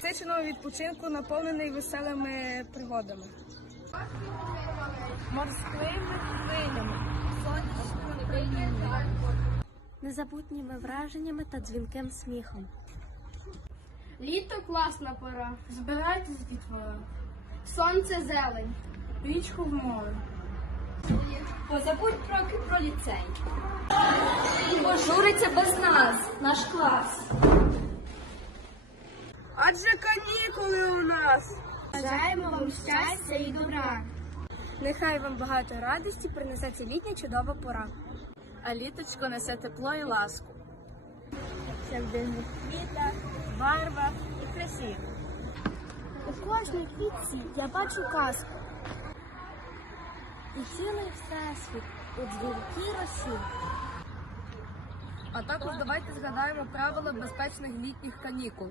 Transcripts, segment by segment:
Цей чиновий відпочинку наповнений веселими пригодами. Морськими хвилями, сонячними незабутніми враженнями та дзвінким сміхом. Літо класна пора. Збирайтесь, дітвора. Сонце зелень. Річку в море. Позабудь трохи про ліцей. Пожуриться без нас, наш клас. Адже канікули у нас. Бажаємо вам щастя і добра. Нехай вам багато радості принесе ця літня чудова пора. а літочко несе тепло і ласку. Дивних квітах, і красі. У кожній квітці я бачу казку. І цілий всесвіт у дзвінкій росі. А також давайте згадаємо правила безпечних літніх канікул.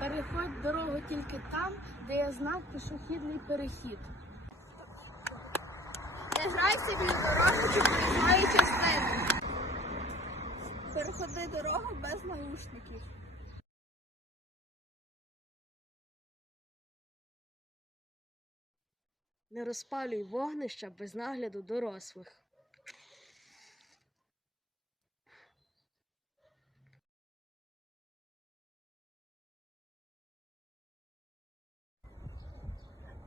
Переходь дорогу тільки там, де є знак пішохідний перехід. Не грайся біля дорожників проїзної частини. Переходи дорогу без наушників. Не розпалюй вогнища без нагляду дорослих.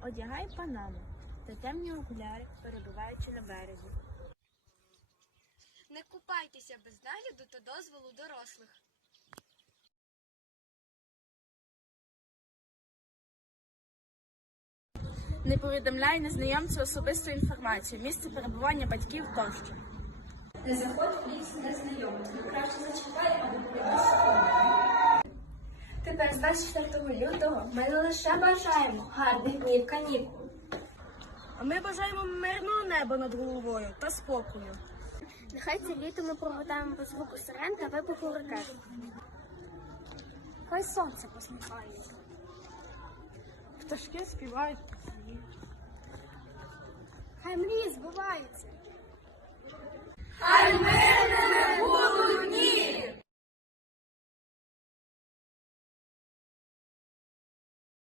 Одягай панаму та темні окуляри, перебуваючи на березі. Не купайтеся без нагляду та дозволу дорослих. Не повідомляй незнайомцю особисту інформацію, місце перебування батьків тощо. Не заходь в ліс незнайомих, краще зачекай або прийди Тепер з 24 лютого ми не лише бажаємо гарних днів канікул. А ми бажаємо мирного неба над головою та спокою. Нехай це літо ми проведемо без звуку сирен та вибуху ракет. Хай сонце посміхається. Пташки співають. Хай мрії ми